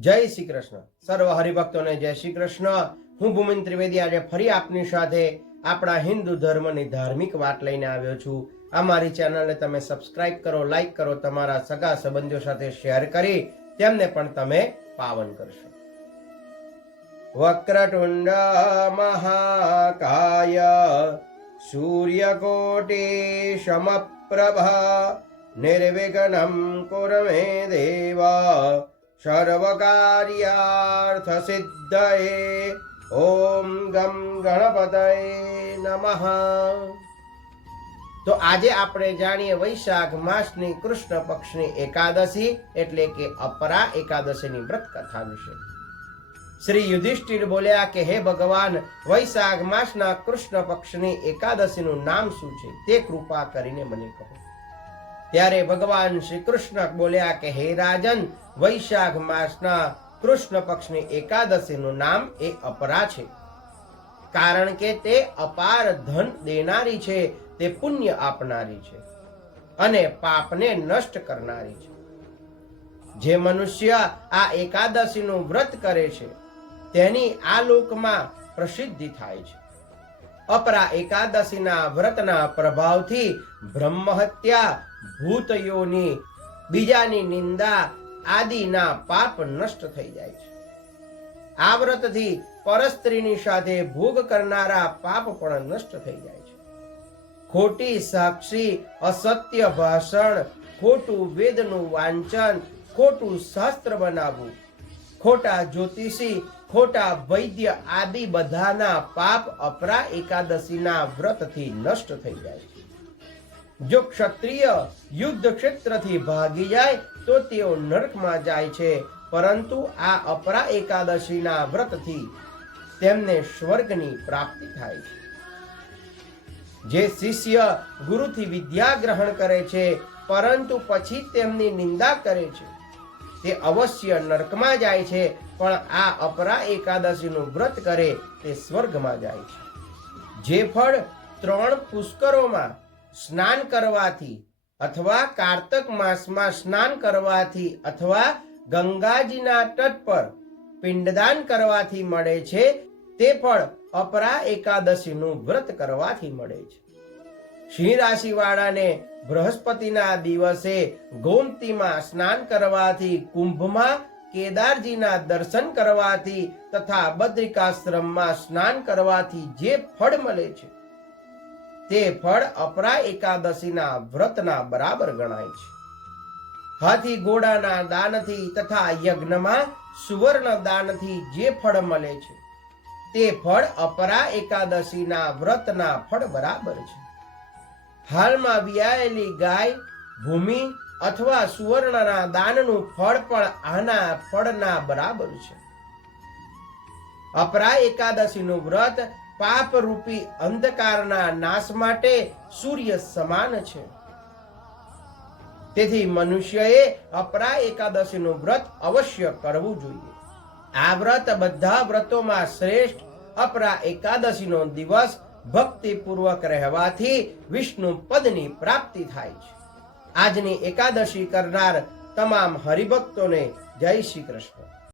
જય શ્રી કૃષ્ણ. સર્વ હરિભક્તોને જય શ્રી કૃષ્ણ. હું ભૂમિન ત્રિવેદી આજે ફરી આપની સાથે આપણા હિન્દુ ધર્મની ધાર્મિક વાત લઈને આવ્યો છું. આ મારી ચેનલને તમે સબસ્ક્રાઇબ કરો લાઈક કરો, તમારા સગા સંબંધીઓ સાથે શેર કરી તેમને પણ તમે પાવન કરશો. વક્રતુંડ મહાકાય સૂર્યકોટી સમપ્રભા નિર્વિઘ્નમ કુરમે દેવા સર્વકાર્યાર્થ સિદ્ધયે ઓમ ગમ ગણપતય નમઃ તો આજે આપણે જાણીએ વૈશાખ માસની કૃષ્ણ પક્ષની એકાદશી, એટલે કે અપરા એકાદશીની વ્રત કથા વિશે. શ્રી યુધિષ્ઠિર બોલ્યા કે, હે ભગવાન, વૈશાખ માસના કૃષ્ણ પક્ષની એકાદશીનું નામ શું છે? તે કૃપા કરીને મને કહો. ત્યારે ભગવાન શ્રી કૃષ્ણ બોલ્યા કે, હે રાજન, વૈશાખ માસના કૃષ્ણ પક્ષની એકાદશીનું નામ એ અપરા છે. કારણ કે તે અપાર ધન દેનારી છે, તે પુણ્ય આપનારી છે અને પાપને નષ્ટ કરનારી છે. જે મનુષ્ય આ એકાદશીનું વ્રત કરે છે, તેની આ લોકમાં પ્રસિદ્ધિ થાય છે. અપરા એકાદશીના વ્રતના પ્રભાવથી બ્રહ્મહત્યા, ભૂતયોની, બીજાની નિંદા આદિના પાપ નષ્ટ થઈ જાય છે. આ વ્રતથી પરસ્ત્રીની સાથે ભોગ કરનારા પાપ પણ નષ્ટ થઈ જાય છે. ખોટી સાક્ષી, અસત્ય ભાષણ, ખોટું વેદનું વાંચન, ખોટું શાસ્ત્ર બનાવવું ખોટા જ્યોતિષી, ખોટા વૈદ્ય આદિ બધાના પાપ અપરા એકાદશીના વ્રતથી નષ્ટ થઈ જાય છે. જો ક્ષત્રિય યુદ્ધ ક્ષેત્રથી ભાગી જાય, તો તેઓ નરકમાં જાય છે, પરંતુ આ અપરા એકાદશીના વ્રતથી તેમને સ્વર્ગની પ્રાપ્તિ થાય છે. જે શિષ્ય ગુરુથી વિદ્યા ગ્રહણ કરે છે, પરંતુ પછી તેમની નિંદા કરે છે. તે અવશ્ય નરકમાં જાય છે, પણ આ અપરા એકાદશીનું વ્રત કરે તે સ્વર્ગમાં જાય છે. જે ફળ ત્રણ પુષ્કરોમાં સ્નાન કરવાથી અથવા કાર્તક માસમાં સ્નાન કરવાથી અથવા ગંગાજીના તટ પર પિંડદાન કરવાથી મળે છે, તે ફળ અપરા એકાદશીનું વ્રત કરવાથી મળે છે. સિંહ રાશિ વાળાને બૃહસ્પતિના દિવસે ગોમતીમાં સ્નાન કરવાથી કુંભમાં કેદારજીના દર્શન કરવાથી તથા બદ્રિકાશ્રમમાં સ્નાન કરવાથી જે ફળ મળે છે, તે ફળ અપરા એકાદશીના વ્રતના બરાબર ગણાય છે. હાથી ઘોડાના દાનથી તથા યજ્ઞમાં સુવર્ણ દાનથી જે ફળ મળે છે, તે ફળ અપરા એકાદશીના વ્રતના ફળ બરાબર છે. હાલમાં વિયાયેલી ગાય, ભૂમિ અથવા સુવર્ણના દાનનું ફળ પણ આના ફળના બરાબર છે. અપરા એકાદશીનું વ્રત પાપરૂપી અંધકારના નાશ માટે સૂર્ય સમાન છે. તેથી મનુષ્યએ અપરા એકાદશીનું વ્રત અવશ્ય કરવું જોઈએ. આ વ્રત બધા વ્રતોમાં શ્રેષ્ઠ અપરા એકાદશીનો દિવસ ભક્તિપૂર્વક રહેવાથી વિષ્ણુ પદની પ્રાપ્તિ થાય છે. આજની એકાદશી કરનાર તમામ હરિભક્તોને જય શ્રી કૃષ્ણ.